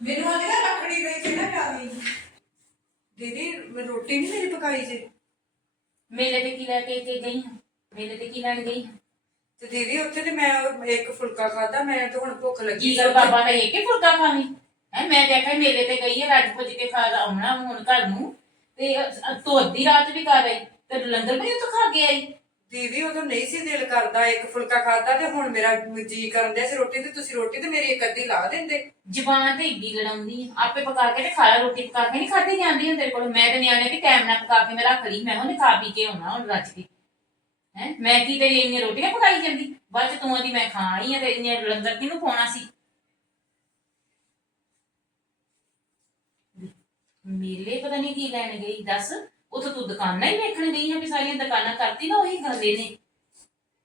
ਮੈਨੂੰ ਅੱਜ ਨਾ ਲੱਕੜੀ ਗਈ ਸੀ ਨਾ ਕਾਵੀ ਦੀਦੀ ਮੈਂ ਰੋਟੀ ਨਹੀਂ ਮੇਰੀ ਪਕਾਈ ਸੀ ਮੇਲੇ ਤੇ ਕੀ ਲੈ ਕੇ ਕੇ ਗਈ ਹਾਂ ਮੇਲੇ ਤੇ ਕੀ ਲੈਣ ਗਈ ਹਾਂ ਤੇ ਦੀਦੀ ਉੱਥੇ ਤੇ ਮੈਂ ਇੱਕ ਫੁਲਕਾ ਖਾਦਾ ਮੈਂ ਤਾਂ ਹੁਣ ਭੁੱਖ ਲੱਗੀ ਕਰ ਬਾਬਾ ਦਾ ਇੱਕ ਹੀ ਫੁਲਕਾ ਖਾਣੀ? ਹੈ ਮੈਂ ਤੇ ਆਖਿਆ ਮੇਲੇ ਤੇ ਗਈ ਹੈ ਰੱਜ ਪੁੱਜ ਕੇ ਖਾ ਆਉਣਾ ਹੁਣ ਘਰ ਨੂੰ। ਤੇ ਅੱਧੀ ਰਾਤ ਵੀ ਕਰ ਆਈ ਤੇ ਲੰਗਰ ਵੀ ਉੱਥੋਂ ਖਾ ਕੇ ਆਈ? ਦੀਦੀ ਉਦੋਂ ਨਹੀਂ ਸੀ ਦਿਲ ਕਰਦਾ ਇੱਕ ਫੁਲਕਾ ਖਾਦਾ ਤੇ ਹੁਣ ਮੇਰਾ ਜੀ ਕਰਨ ਦਿਆ ਸੀ ਰੋਟੀ ਤੇ ਤੁਸੀਂ ਰੋਟੀ ਤੇ ਮੇਰੀ ਇੱਕ ਅੱਧੀ ਲਾ ਦਿੰਦੇ। ਜ਼ਬਾਨ ਤੇ ਇੱਡੀ ਲੜਾਉਂਦੀ ਆ ਆਪੇ ਪਕਾ ਕੇ ਤੇ ਖਾਇਆ ਰੋਟੀ ਪਕਾ ਕੇ ਨਹੀਂ ਖਾਧੀ ਜਾਂਦੀ ਹੁੰਦੇ ਕੋਲ। ਮੈਂ ਤੇ ਨਿਆਣੇ ਤੇ ਟਾਈਮ ਨਾਲ ਪਕਾ ਕੇ ਮੈਂ ਰੱਖ ਲਈ ਮੈਂ ਉਹਨੇ ਖਾ ਪੀ ਕੇ ਆਉਣਾ ਹੁਣ ਰੱਜ ਕੇ। ਹੈ? ਮੈਂ ਕੀ ਤੇਰੀ ਇੰਨੀਆਂ ਰੋਟੀਆਂ ਪਕਾਈ ਜਾਂਦੀ? ਬਾਅਦ ਚ ਤੂੰ ਆਦੀ, ਮੈਂ ਖਾ ਆਈ ਆ ਤੇ ਇੰਨੀਆਂ ਲੰਗਰ ਕਿਹਨੂੰ ਪਾਉਣਾ ਸੀ? ਮੇਲੇ ਪਤਾ ਨਹੀਂ ਕੀ ਲੈਣ ਗਈ, ਦੱਸ। ਉੱਥੇ ਤੂੰ ਦੁਕਾਨਾਂ ਹੀ ਵੇਖਣ ਗਈ ਆ ਵੀ ਸਾਰੀਆਂ ਦੁਕਾਨਾਂ ਕਰਤੀ ਨਾ ਉਹੀ ਗੱਲ ਨੇ।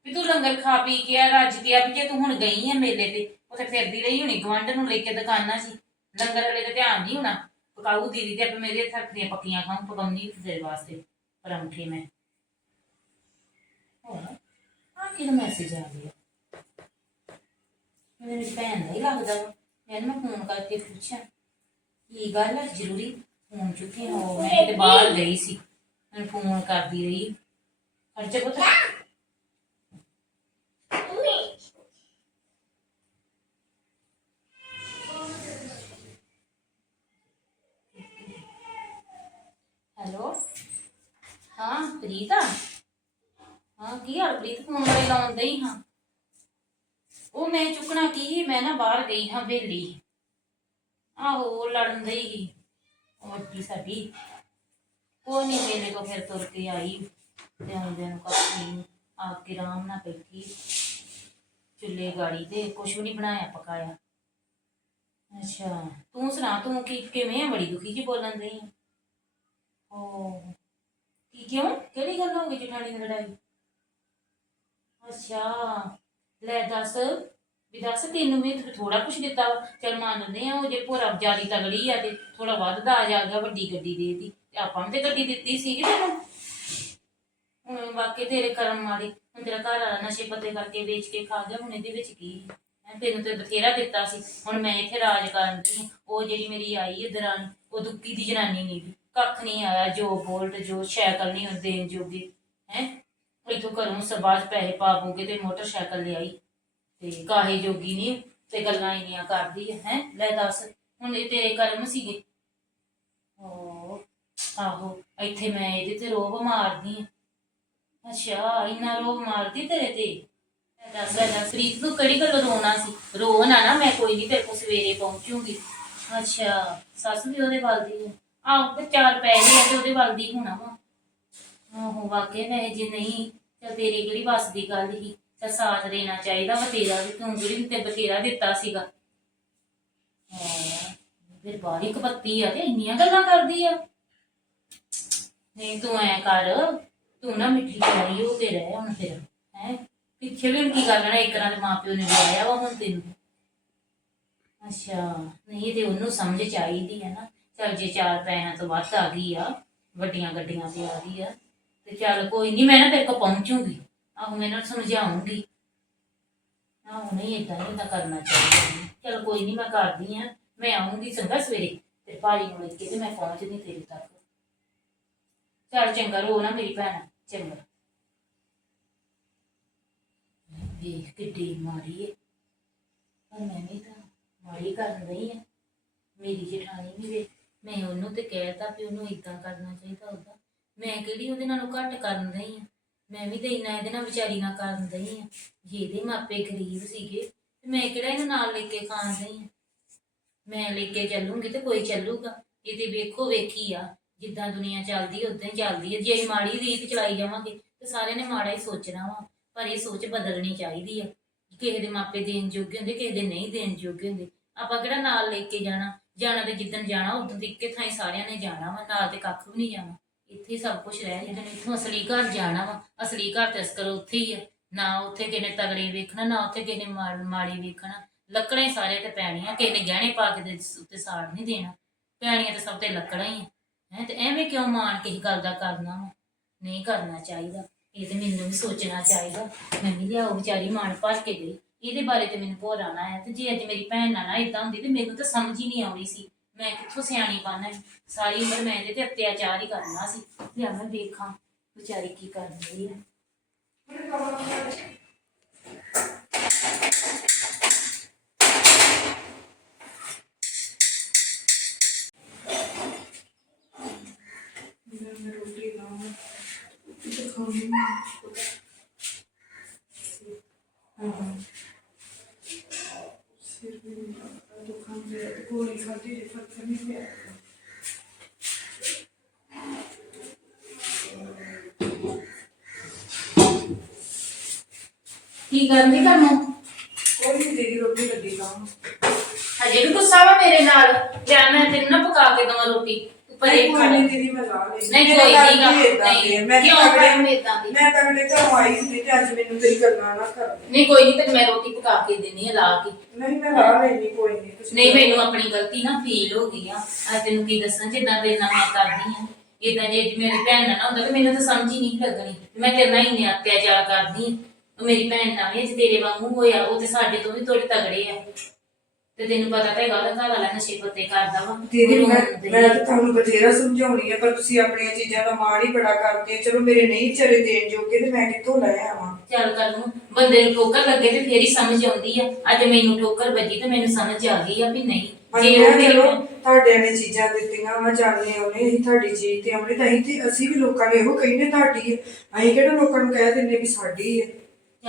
ਵੀ ਤੂੰ ਲੰਗਰ ਖਾ ਪੀ ਕੇ ਆ, ਰੱਜ ਕੇ ਆ, ਵੀ ਜੇ ਤੂੰ ਹੁਣ ਗਈ ਆ ਮੇਲੇ ਤੇ, ਉੱਥੇ ਫਿਰਦੀ ਰਹੀ ਹੋਣੀ ਗਵੰਡ ਨੂੰ ਲੈ ਕੇ ਦੁਕਾਨਾਂ ਸੀ। ਲੰਗਰ ਵਾਲੇ ਤੇ ਧਿਆਨ ਨਹੀਂ ਹੋਣਾ। ਪਕਾਊ ਦੀਦੀ ਤੇ ਆਪੇ ਮੇਰੇ ਹੱਥ ਦੀਆਂ ਪੱਕੀਆਂ ਖਾਉਂ ਪਕਾਉਂਦੀ ਤੇਰੇ ਵਾਸਤੇ ਪਰਮਠੇ ਮੈਂ। ਆ ਕਿਹਦਾ ਮੈਸੇਜ ਆ ਗਿਆ? ਮੈਨੂੰ ਮੇਰੀ ਭੈਣ ਦਾ ਹੀ ਲੱਗਦਾ ਵਾ। ਮੈਂ ਮੈਂ ਫੋਨ ਕਰਕੇ ਪੁੱਛਿਆ ਕੀ ਗੱਲ ਹੈ ਜ਼ਰੂਰੀ ਫੋਨ ਚੁੱਕੀ ਹੋ ਮੈਂ ਕਿਤੇ ਬਾਹਰ ਗਈ ਸੀ। ਮੈਂ ਫੋਨ ਕਰਦੀ ਰਹੀ। ਖਰਚੇ ਪੁੱਤ। ਹੈਲੋ? ਹਾਂ ਪ੍ਰੀਤਾ? ਹਾਂ ਫੋਨ ਵਾਲੇ ਲਾਉਂਦੇ ਹੀ ਹਾਂ। ਉਹ ਮੈਂ ਚੁੱਕਣਾ ਕੀ ਮੈਂ ਨਾ ਬਾਹਰ ਗਈ ਹਾਂ ਵੇਲੀ ਆਹੋ, ਉਹ ਲੜਨ ਦੇ ਹੀ ਉਹ ਕੀ ਸਾਡੀ? ਉਹ ਨਹੀਂ ਮੇਰੇ ਕੋ ਫਿਰ ਤੁਰ ਕੇ ਆਈ। ਤੇ ਆਉਂਦਿਆਂ ਨੂੰ ਕਾਫੀ ਆ ਕੇ ਆਰਾਮ ਨਾਲ ਬੈਠੀ। ਚੁੱਲ੍ਹੇ ਗਾੜੀ ਤੇ ਕੁਛ ਵੀ ਨਹੀਂ ਬਣਾਇਆ, ਪਕਾਇਆ। ਅੱਛਾ, ਤੂੰ ਸੁਣਾ, ਤੂੰ ਕੀ, ਕਿਵੇਂ ਆ? ਬੜੀ ਦੁਖੀ ਜੀ ਬੋਲਣ ਦੀ ਓ ਕੀ ਕਿਉਂ? ਕਿਹੜੀ ਗੱਲ ਹੋ ਗਈ ਜਠਾਣੀ ਦੀ ਲੜਾਈ? ਅੱਛਾ, ਲੈ ਦੱਸ, ਵੀ ਦੱਸ ਤੈਨੂੰ ਵੀ ਥੋੜਾ ਕੁਛ ਦਿੱਤਾ ਵਾ। ਚੱਲ ਮੰਨਦੇ ਆ ਉਹ ਜੇ ਭੋਰਾ ਜਿਆਦੀ ਤਗੜੀ ਆ ਤੇ ਥੋੜਾ ਵੱਧਦਾ ਆ ਜਾ ਗਿਆ ਵੱਡੀ ਗੱਡੀ ਦੇਤੀ। ਤੇ ਆਪਾਂ ਨੂੰ ਤੇ ਗੱਡੀ ਦਿੱਤੀ ਸੀਗੀ ਤੈਨੂੰ? ਹੁਣ ਵਾਕੇ ਤੇਰੇ ਕਰਮ ਮਾਰੇ ਹੁਣ ਤੇਰਾ ਘਰ ਵਾਲਾ ਨਸ਼ੇ ਪੱਤੇ ਕਰਕੇ ਵੇਚ ਕੇ ਖਾ ਗਿਆ, ਹੁਣ ਇਹਦੇ ਵਿੱਚ ਕੀ? ਹੈ, ਤੈਨੂੰ ਤੇ ਬਥੇਰਾ ਦਿੱਤਾ ਸੀ। ਹੁਣ ਮੈਂ ਇੱਥੇ ਰਾਜ ਕਰਨ ਦੀ ਉਹ ਜਿਹੜੀ ਮੇਰੀ ਆਈ ਹੈ ਦਰਾਨੀ ਉਹ ਦੁੱਕੀ ਦੀ ਜਨਾਨੀ ਨਹੀਂ ਗੀ ਕੱਖ ਨਹੀਂ ਆਇਆ, ਜੋ ਬੋਲਟ, ਜੋ ਸਾਈਕਲ ਨਹੀਂ ਉਹ ਦੇਣ ਜੋਗੀ। ਹੈ? ਇਥੋਂ ਘਰੋਂ ਸਬਾਜ ਪੈਸੇ ਪਾ ਪੂਗੇ ਤੇ ਮੋਟਰਸਾਈਕਲ ਲਿਆਈ। ਤੇ ਕਾਹੇ ਜੋਗੀ ਨਹੀਂ ਤੇ ਗੱਲਾਂ ਇੰਨੀਆਂ ਕਰਦੀ ਹੈ ਹੈ? ਲੈ ਦੱਸ, ਹੁਣ ਇਹ ਤੇਰੇ ਕਰਮ ਸੀਗੇ? ਓ ਆਹੋ, ਇੱਥੇ ਮੈਂ ਇਹਦੇ ਤੇ ਰੋਬ ਮਾਰਦੀ ਆ। ਅੱਛਾ, ਇੰਨਾ ਰੋਬ ਮਾਰਦੀ ਤੇਰੇ ਤੇ? ਲੈ ਦੱਸ ਲੈ ਦੱਸ, ਪ੍ਰੀਤ ਨੂੰ ਕਿਹੜੀ ਗੱਲ ਰੋਣਾ ਸੀ? ਰੋ ਨਾ ਨਾ ਮੈਂ ਕੋਈ ਨਹੀਂ ਤੇਰੇ ਕੋਲ ਸਵੇਰੇ ਪਹੁੰਚੂਗੀ। ਅੱਛਾ, ਸੱਸ ਵੀ ਉਹਦੇ ਵੱਲ ਦੀ ਹੈ ਆਹੋ, ਤੇ ਚਾਰ ਪੈਸੇ ਆ ਤੇ ਉਹਦੇ ਵੱਲ ਦੀ ਹੋਣਾ ਵਾ। ਆਹੋ ਵਾਕਿਆ ਵੈਸੇ ਜੇ ਨਹੀਂ ਤੇ ਤੇਰੀ ਕਿਹੜੀ ਵੱਸ ਦੀ ਗੱਲ ਹੀ ਤੇ ਸਾਥ ਦੇਣਾ ਚਾਹੀਦਾ ਵਾ ਤੇਰਾ ਵੀ, ਤੂੰ ਜਿਹੜੀ ਤੇ ਬਥੇਰਾ ਦਿੱਤਾ ਸੀਗਾ। ਹਾਂ, ਫਿਰ ਬਾਰੀ ਕਪੱਤੀ ਆ ਤੇ ਇੰਨੀਆਂ ਗੱਲਾਂ ਕਰਦੀ ਆ। ਨਹੀਂ, ਤੂੰ ਐ ਕਰ, ਤੂੰ ਨਾ ਮਿੱਠੀ ਚਾਹੀ ਹੋ ਕੇ ਰਹਿ ਹੁਣ ਫਿਰ, ਹੈ। ਪਿੱਛੇ ਵੀ ਹੁਣ ਕੀ ਕਰਨਾ ਇੱਕ ਨਾਲ ਮਾਪਿਓ ਨੇ ਬੁਲਾਇਆ ਵਾ ਹੁਣ ਤੈਨੂੰ। ਅੱਛਾ, ਨਹੀਂ ਤੇ ਉਹਨੂੰ ਸਮਝ ਚਾਹੀਦੀ ਹੈ ਨਾ। ਚਲ ਜੇ ਚਾਰ ਪੈਸਿਆਂ ਤੋਂ ਵੱਧ ਆ ਗਈ ਆ, ਵੱਡੀਆਂ ਗੱਡੀਆਂ ਤੇ ਆ ਗਈ ਆ ਤੇ ਚੱਲ ਕੋਈ ਨਹੀਂ ਮੈਂ ਨਾ ਤੇਰੇ ਕੋਲ ਪਹੁੰਚੂਗੀ। ਆਹੋ, ਮੈਂ ਨਾ ਸਮਝਾਉਂਗੀ। ਆਹੋ, ਨਹੀਂ ਏਦਾਂ ਨਹੀਂ ਏਦਾਂ ਕਰਨਾ ਚਾਹੀਦਾ। ਚਲ ਕੋਈ ਨਹੀਂ ਮੈਂ ਕਰਦੀ ਆ। ਮੈਂ ਆਉਂਗੀ ਚੰਗਾ ਸਵੇਰੇ, ਤੇ ਭਾਜੀ ਨੂੰ ਲੈ ਕੇ ਤੇ ਮੈਂ ਪਹੁੰਚਦੀ ਤੇਰੇ ਤੱਕ। ਚੱਲ ਚੰਗਾ, ਰੋ ਨਾ ਮੇਰੀ ਭੈਣ, ਚੰਗਾ। ਵੇਖ ਕਿੱਡੀ ਮਾੜੀ ਏ। ਪਰ ਮੈਂ ਵੀ ਤਾਂ ਮਾੜੀ ਕਰਨ ਰਹੀ ਆ। ਮੇਰੀ ਜਠਾਣੀ ਵੀ ਵੇ ਮੈਂ ਉਹਨੂੰ ਤੇ ਕਹਿਤਾ ਵੀ ਉਹਨੂੰ ਇਦਾਂ ਕਰਨਾ ਚਾਹੀਦਾ ਉਹਦਾ। ਮੈਂ ਕਿਹੜੀ ਉਹਦੇ ਨਾਲੋਂ ਘੱਟ ਕਰਨ ਰਹੀ ਆ? ਮੈਂ ਵੀ ਤੇ ਇੰਨਾ ਇਹਦੇ ਨਾਲ ਵਿਚਾਰੀ ਨਾਲ ਕਰਨ ਰਹੀ ਆ। ਜੇ ਇਹਦੇ ਮਾਪੇ ਗਰੀਬ ਸੀਗੇ, ਤੇ ਮੈਂ ਕਿਹੜਾ ਇਹਨੂੰ ਨਾਲ ਲੈ ਕੇ ਖਾਣ ਰਹੀ ਆ? ਮੈਂ ਲੈ ਕੇ ਚੱਲੂੰਗੀ ਤੇ ਕੋਈ ਚੱਲੂਗਾ। ਇਹ ਤੇ ਵੇਖੋ ਵੇਖੀ ਆ, ਜਿੱਦਾਂ ਦੁਨੀਆ ਚੱਲਦੀ ਉਦਾਂ ਹੀ ਚੱਲਦੀ ਹੈ ਜੇ ਅਸੀਂ ਮਾੜੀ ਰੀਤ ਚਲਾਈ ਜਾਵਾਂਗੇ, ਤੇ ਸਾਰਿਆਂ ਨੇ ਮਾੜਾ ਹੀ ਸੋਚਣਾ ਵਾ। ਪਰ ਇਹ ਸੋਚ ਬਦਲਣੀ ਚਾਹੀਦੀ ਆ। ਕਿਸੇ ਦੇ ਮਾਪੇ ਦੇਣ ਜੋਗੇ ਹੁੰਦੇ, ਕਿਸੇ ਦੇ ਨਹੀਂ ਦੇਣ ਜੋਗੇ ਹੁੰਦੇ। ਆਪਾਂ ਕਿਹੜਾ ਨਾਲ ਲੈ ਕੇ ਜਾਣਾ? ਜਾਣਾ ਤੇ ਜਿੱਦਣ ਜਾਣਾ ਉਦੋਂ ਦੇ ਇੱਕੇ ਥਾਂ ਸਾਰਿਆਂ ਨੇ ਜਾਣਾ ਵਾ, ਨਾਲ ਤੇ ਕੱਖ ਵੀ ਨਹੀਂ ਜਾਣਾ। ਇੱਥੇ ਹੀ ਸਭ ਕੁਝ ਰਹਿ ਜਦੋਂ ਇੱਥੋਂ ਅਸਲੀ ਘਰ ਜਾਣਾ ਵਾ, ਅਸਲੀ ਘਰ ਤੇ ਅਸਕਰ ਉੱਥੇ ਹੀ ਆ। ਨਾ ਉੱਥੇ ਕਿਸੇ ਤਗੜੇ ਵੇਖਣਾ, ਨਾ ਉੱਥੇ ਕਿਸੇ ਨੇ ਮਾੜ- ਮਾੜੀ ਵੇਖਣਾ। ਲੱਕੜਾਂ ਹੀ ਸਾਰੇ ਤੇ ਪੈਣੀਆਂ, ਕਿਸੇ ਨੇ ਗਹਿਣੇ ਪਾ ਕੇ ਦੇ ਉੱਤੇ ਸਾੜ ਨਹੀਂ ਦੇਣਾ। ਪੈਣੀਆਂ ਤੇ ਸਭ ਤੇ ਲੱਕੜਾਂ ਹੀ ਆ। ਹੈ, ਤੇ ਐਵੇਂ ਕਿਉਂ ਮਾਣ ਕਿਸੇ ਗੱਲ ਦਾ ਕਰਨਾ ਵਾ? ਨਹੀਂ ਕਰਨਾ ਚਾਹੀਦਾ। ਇਹ ਤੇ ਮੈਨੂੰ ਵੀ ਸੋਚਣਾ ਚਾਹੀਦਾ। ਮੈਂ ਵੀ ਲਿਆਓ, ਵਿਚਾਰੀ ਮਾਣ ਭਰ ਕੇ ਗਈ। ਇਹਦੇ ਬਾਰੇ ਤੇ ਮੈਨੂੰ ਭੋਰਾ ਨਾ ਹੈ ਤੇ ਜੇ ਅੱਜ ਮੇਰੀ ਭੈਣ ਨਾਲ ਨਾ ਇਦਾਂ ਹੁੰਦੀ, ਤੇ ਮੈਨੂੰ ਤਾਂ ਸਮਝ ਹੀ ਨਹੀਂ ਆਉਣੀ ਸੀ। ਮੈਂ ਕਿੱਥੋਂ ਸਿਆਣੀ ਬਣਨਾ ਸਾਰੀ ਉਮਰ ਮੈਂ ਇਹਦੇ ਤੇ ਅਤਿਆਚਾਰ ਹੀ ਕਰਨਾ ਸੀ ਲਿਆ ਮੈਂ ਦੇਖਾਂ ਵਿਚਾਰੀ ਕੀ ਕਰਦੀ ਹੈ रोटी लाऊं तो खाऊँगी हाँ ਕਰ ਰਹੀ ਹੈ ਕੀ ਕਰਨੀ ਤੁਹਾਨੂੰ ਕੋਈ ਨਹੀਂ ਦੇਗੀ ਰੋਟੀ ਲੱਗੀ ਖਾਣ ਹਜੇ ਵੀ ਗੁੱਸਾ ਵਾ ਮੇਰੇ ਨਾਲ ਜਾਂ ਮੈਂ ਤੈਨੂੰ ਨਾ ਪਕਾ ਕੇ ਦਵਾਂ ਰੋਟੀ ਪਰ ਨਹੀਂ ਇਹ ਕੋਈ ਨਹੀਂ ਦੀਦੀ ਮੈਂ ਲਾ ਲਈ ਨਹੀਂ, ਕੋਈ ਘਰ ਨੀ ਗਾ। ਵੀ ਏਦਾਂ ਦੀ ਹੈ। ਮੈਂ ਕਿਉਂ ਤਾਂ ਕਰਨੀ ਅਗਲੇ- ਏਦਾਂ ਦੀ? ਮੈਂ ਤਾਂ ਅਗਲੇ ਘਰੋਂ ਆਈ ਸੀ ਤੇ ਅੱਜ ਮੈਨੂੰ ਤੇਰੀ ਗੱਲਾਂ ਨਾ ਕਰ ਨਹੀਂ ਕੋਈ ਨਹੀਂ ਤੈਨੂੰ ਮੈਂ ਰੋਟੀ ਪਕਾ ਕੇ ਦੇਣੀ ਆ ਲਾ ਕੇ। ਨਹੀਂ ਮੈਂ ਲਾ ਲੈਣੀ ਕੋਈ ਨਹੀਂ ਤੁਸੀਂ ਨਹੀਂ ਮੈਨੂੰ ਆਪਣੀ ਗਲਤੀ ਨਾ ਫੀਲ ਹੋ ਗਈ ਆ। ਅੱਜ ਤੈਨੂੰ ਕੀ ਦੱਸਾਂ ਜਿੱਦਾਂ ਤੇਰੇ ਨਾਲ ਮੈਂ ਕਰਦੀ ਆ ਇਦਾਂ ਜੇ ਮੇਰੀ ਭੈਣ ਨਾਲ ਨਾ ਹੁੰਦਾ ਤੇ ਮੈਨੂੰ ਤਾਂ ਸਮਝ ਹੀ ਨਹੀਂ ਲੱਗਣੀ। ਮੈਂ ਤੇਰੇ ਨਾਲ ਇੰਨੇ ਅਤਿਆਚਾਰ ਕਰਦੀ ਆ ਉਹ ਮੇਰੀ ਭੈਣ ਨਾਲ ਵੀ ਅੱਜ ਤੇਰੇ ਵਾਂਗੂ ਹੋਇਆ ਉਹ ਤੇ ਸਾਡੇ ਤੋਂ ਵੀ ਥੋੜੇ ਤਗੜੇ ਆ। ਤੇ ਤੈਨੂੰ ਪਤਾ ਤਾਂ ਹੈਗਾ ਉਹਦਾ ਘਰ ਵਾਲਾ ਨਸ਼ੇ ਪੱਤੇ ਕਰਦਾ ਵਾ। ਦੀਦੀ ਉਹਨੂੰ ਮੈਂ ਆਉਂਦੇ ਮੈਂ ਆ। ਤਾਂ ਤੁਹਾਨੂੰ ਬਥੇਰਾ ਸਮਝਾਉਣੀ ਹੈ ਪਰ ਤੁਸੀਂ ਆਪਣੀਆਂ ਚੀਜ਼ਾਂ ਦਾ ਮਾਣ ਹੀ ਬੜਾ ਕਰਦੇ ਹੋ। ਚਲੋ ਮੇਰੇ ਨਹੀਂ ਵਿਚਾਰੇ ਦੇਣ ਜੋਗੇ ਤੇ ਮੈਂ ਕਿੱਥੋਂ ਲੈ ਆਵਾਂ? ਚੱਲ ਕਰ ਨੂੰ ਬੰਦੇ ਨੂੰ ਠੋਕਰ ਲੱਗੇ ਤੇ ਫੇਰ ਹੀ ਸਮਝ ਆਉਂਦੀ ਆ। ਅੱਜ ਮੈਨੂੰ ਠੋਕਰ ਵੱਜੀ ਤੇ ਮੈਨੂੰ ਸਮਝ ਆ ਗਈ ਆ ਵੀ ਨਹੀਂ। ਜੇ ਜੇ ਉਹ ਮੇਰੇ ਚਲੋ ਕੋਲ- ਤੁਹਾਡੇ ਨੇ ਚੀਜ਼ਾਂ ਦਿੱਤੀਆਂ ਮੈਂ ਜਾਣਦੇ ਆਉਨੇ ਅਸੀਂ ਤੁਹਾਡੀ ਚੀਜ਼ ਤੇ ਆਉਨੇ ਤਾਂ ਅਸੀਂ ਤੇ ਅਸੀਂ ਵੀ ਲੋਕਾਂ ਨੂੰ ਇਹੋ ਕਹਿੰਦੇ ਤੁਹਾਡੀ ਹੈ ਅਸੀਂ ਕਿਹੜਾ ਲੋਕਾਂ ਨੂੰ ਕਹਿ ਦਿੰਨੇ ਵੀ ਸਾਡੀ ਹੈ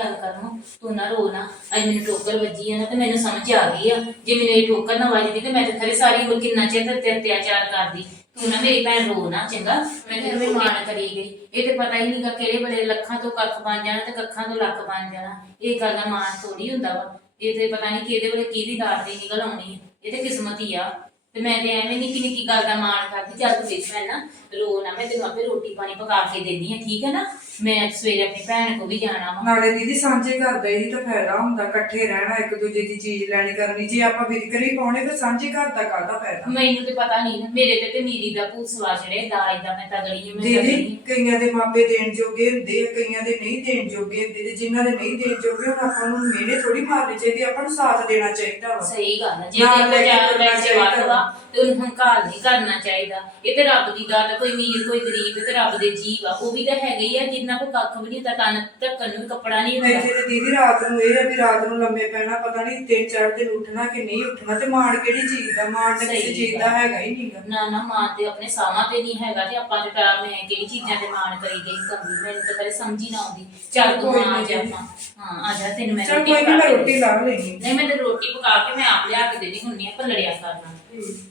ਚੱਲ ਕਰ ਤੂੰ ਨਾ ਰੋ ਨਾ, ਅੱਜ ਮੈਨੂੰ ਠੋਕਰ ਵੱਜੀ ਆ ਨਾ ਤੇ ਮੈਨੂੰ ਸਮਝ ਆ ਗਈ ਆ। ਜੇ ਮੈਨੂੰ ਇਹ ਠੋਕਰ ਨਾ ਵੱਜਦੀ ਤੇ ਮੈਂ ਤੇ ਖਰੇ ਸਾਰੀ ਉਮਰ ਕਿੰਨਾ ਚਿਰ ਤੇ ਅਤਿਆਚਾਰ ਕਰਦੀ। ਤੂੰ ਨਾ ਮੇਰੀ ਭੈਣ ਰੋ ਨਾ, ਚੰਗਾ? ਮੈਂ ਤੇ ਐਵੇਂ ਮਾਣ ਕਰੀ ਗਈ। ਇਹ ਤੇ ਪਤਾ ਹੀ ਨਹੀਂਗਾ ਕਿਹੜੇ ਬੜੇ ਲੱਖਾਂ ਤੋਂ ਕੱਖ ਬਣ ਜਾਣਾ ਤੇ ਕੱਖਾਂ ਤੋਂ ਲੱਖ ਬਣ ਜਾਣਾ। ਇਹ ਗੱਲ ਦਾ ਮਾਣ ਥੋੜੀ ਹੁੰਦਾ ਵਾ। ਇਹ ਤੇ ਪਤਾ ਨਹੀਂ ਕਿਹਦੇ ਵੇਲੇ ਕਿਹਦੀ ਦਾਤ ਦੀ ਨਿਕਲ ਆਉਣੀ ਇਹ ਤੇ ਕਿਸਮਤ ਹੀ ਆ। ਤੇ ਮੈਂ ਤੇ ਐਵੇਂ ਨਿੱਕੀ ਨਿੱਕੀ ਗੱਲ ਦਾ ਮਾਣ ਕਰਦੀ ਚੱਲ ਤੂੰ ਦੇਖ ਮੈਂ ਨਾ ਰੋ ਨਾ ਮੈਂ ਤੈਨੂੰ ਆਪੇ ਰੋਟੀ ਪਾਣੀ ਪਕਾ ਕੇ ਦੇਣੀ ਆ ਠੀਕ ਹੈ ਨਾ? ਮੈਂ ਅੱਜ ਸਵੇਰੇ ਆਪਣੀ ਭੈਣ ਕੋ ਵੀ ਜਾਣਾ ਵਾ। ਨਾਲੇ ਦੀਦੀ ਸਾਂਝੇ ਘਰ ਦਾ ਇਹੀ ਤਾਂ ਫਾਇਦਾ ਹੁੰਦਾ ਇਕੱਠੇ ਰਹਿਣਾ ਇੱਕ ਦੂਜੇ ਦੀ ਚੀਜ਼ ਲੈਣੀ ਕਰਨੀ ਜੇ ਆਪਾਂ ਵਿਕਰੀ ਪਾਉਣੇ ਫਿਰ ਸਾਂਝੇ ਘਰ ਦਾ ਕਾਹਦਾ ਫਾਇਦਾ? ਮੈਨੂੰ ਤੇ ਪਤਾ ਨਹੀਂ ਨਾ ਮੇਰੇ ਤੇ ਤੇ ਮੀਰੀ ਦਾ ਭੂਤ ਸਵਾ ਚੜੇ ਦਾਜ ਦਾ ਮੈਂ ਤਗੜੀ ਹਾਂ ਮੈਂ ਦੀਦੀ ਤਗੜੀ ਕਈਆਂ ਦੇ ਮਾਪੇ ਦੇਣ ਜੋਗੇ ਹੁੰਦੇ ਆ ਕਈਆਂ ਦੇ ਨਹੀਂ ਦੇਣ ਜੋਗੇ ਹੁੰਦੇ ਤੇ ਜਿਨ੍ਹਾਂ ਦੇ ਨਹੀਂ ਦੇਣ ਜੋਗੇ ਹੁਣ ਆਪਾਂ ਨੂੰ ਮਿਹਨੇ ਥੋੜੀ ਮਾਰਨੀ ਚਾਹੀਦੀ ਆਪਾਂ ਨੂੰ ਸਾਥ ਦੇਣਾ ਚਾਹੀਦਾ ਵਾ। ਸਹੀ ਗੱਲ ਹੈ ਜੇ ਨਾਲ ਤੇ ਲੈ ਕੇ ਤੁਰਨਾ। ਵਾ। ਤੇ ਉਹਨੂੰ ਹੰਕਾਰ ਨਹੀਂ ਕਰਨਾ ਚਾਹੀਦਾ। ਇਹ ਤੇ ਰੱਬ ਦੀ ਦਾਤ ਕੋਈ ਅਮੀਰ ਕੋਈ ਗਰੀਬ ਤੇ ਰੱਬ ਦੇ ਜੀਵ ਆ। ਉਹ ਵੀ ਤਾਂ ਹੈਗੇ ਹੀ ਆ ਜਿੰਨਾ ਕੋ ਕੱਖ ਵੀ ਨਹੀਂ ਤਾਂ ਤਨ ਢੱਕਣ ਨੂੰ ਵੀ ਕੱਪੜਾ ਨਹੀਂ ਹੁੰਦਾ। ਇੱਥੇ ਤੇ ਦੀਦੀ ਰਾਤ ਨੂੰ ਇਹ ਆ ਵੀ ਰਾਤ ਨੂੰ ਲੰਮੇ ਪੈਣਾ ਪਤਾ ਨਹੀਂ ਤਿੰਨ ਚਾਰ ਦਿਨ ਉੱਠਣਾ ਕਿ ਨਹੀਂ ਉੱਠਣਾ ਤੇ ਮਾਣ ਕਿਹੜੀ ਚੀਜ਼ ਦਾ? ਮਾਣ ਤਾਂ ਕਿਸੇ ਸਹੀ ਚੀਜ਼। ਦਾ ਹੈਗਾ ਹੀ ਨਹੀਂਗਾ ਨਾ ਨਾ ਮਾਂ ਤੇ ਆਪਣੇ ਸਾਵਾਂ ਤੇ ਨਹੀਂ ਹੈਗਾ ਤੇ ਆਪਾਂ ਤੇ ਤਾਂ ਮੈਂ ਕਿਹੜੀ ਚੀਜ਼ਾਂ ਤੇ ਮਾਣ ਕਰੀ ਗਈ ਕੰਦੀ ਮੈਨੂੰ ਤਾਂ ਕਦੇ ਸਮਝ ਹੀ ਨਾ ਆਉਂਦੀ। ਚੱਲ ਤੂੰ ਕੋਈ ਆ ਨੀ ਜਾ। ਆਪਾਂ। ਹਾਂ ਆ ਜਾ ਤੈਨੂੰ ਮੈਂ ਚਲ ਕੋਈ ਨਹੀਂ ਪਕਾ ਮੈਂ ਕੇ ਰੋਟੀ ਲਾ ਲੈਣੀ ਨਹੀਂ ਮੈਂ ਤੇ ਰੋਟੀ ਪਕਾ ਕੇ ਮੈਂ ਆਪ ਲਿਆ ਕੇ ਦੇਣੀ ਹੁੰਨੀ ਆ ਪਰ ਲੜਿਆ ਕਰਨਾ। Please.